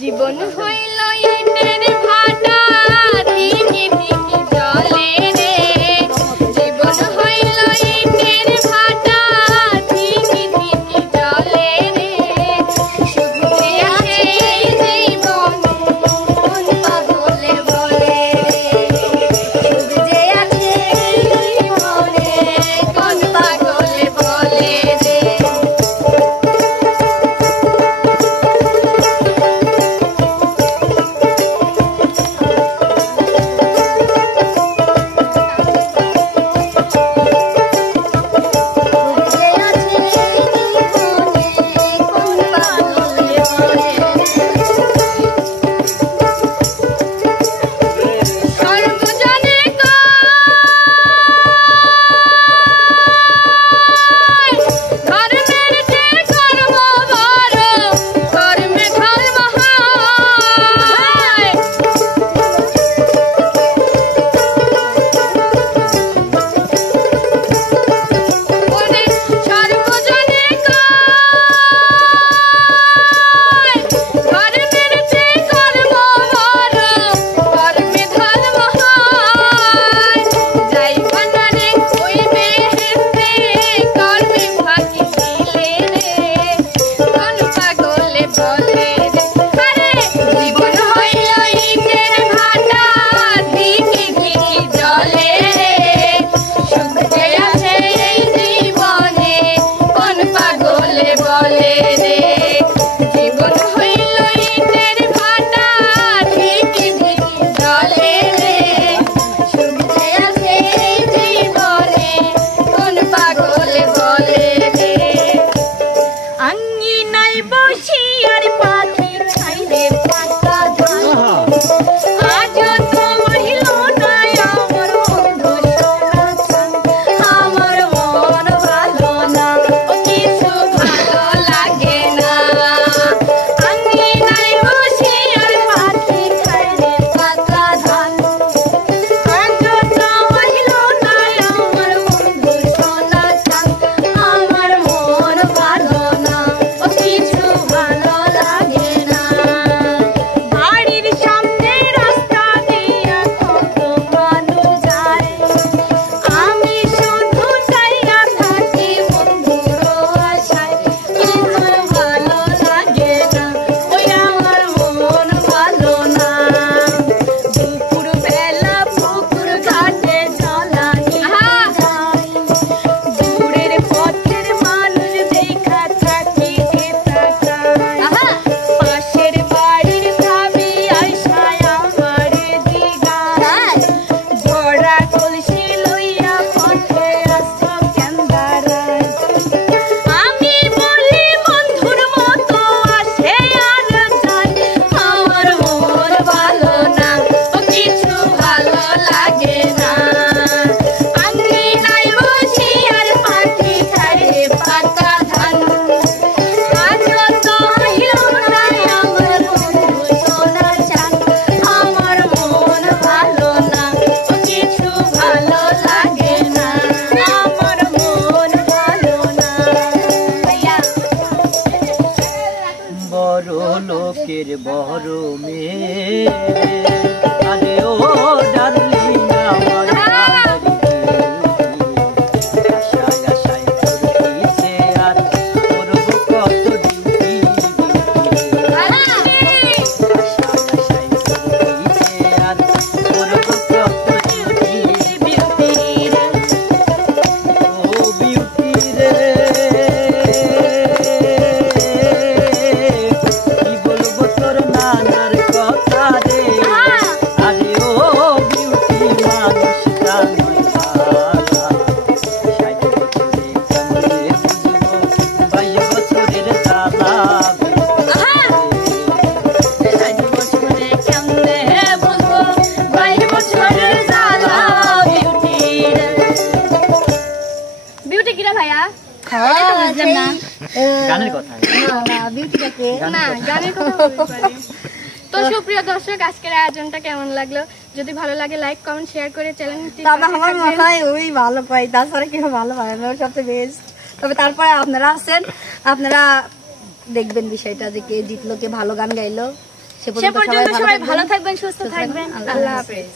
জীবন হইল ইটের ভাটা ধিকি ধিকি জলে রে জীবন হইল ইটের ভাটা ধিকি ধিকি জলে রে সুখ যে আছে এই জীবন কোন পাগলে বলে সুখ যে আছে এই জীবনে কোন পাগলে বলে রে তো সুপ্রিয় দর্শক আজকের আয়োজনটা কেমন লাগলো যদি ভালো লাগে লাইক কমেন্ট শেয়ার করে চ্যানেলটি আমার মনে হয় ওই ভালো পাই তাছাড়া কেউ ভালো পায় না সবচেয়ে বেস্ট তবে তারপরে আপনারা আছেন আপনারা দেখবেন বিষয়টা যে কে জিতলো কে ভালো গান গাইলো সে সে পর্যন্ত পর্যন্ত সবাই ভালো থাকবেন থাকবেন, সুস্থ থাকবেন। আল্লাহ হাফেজ।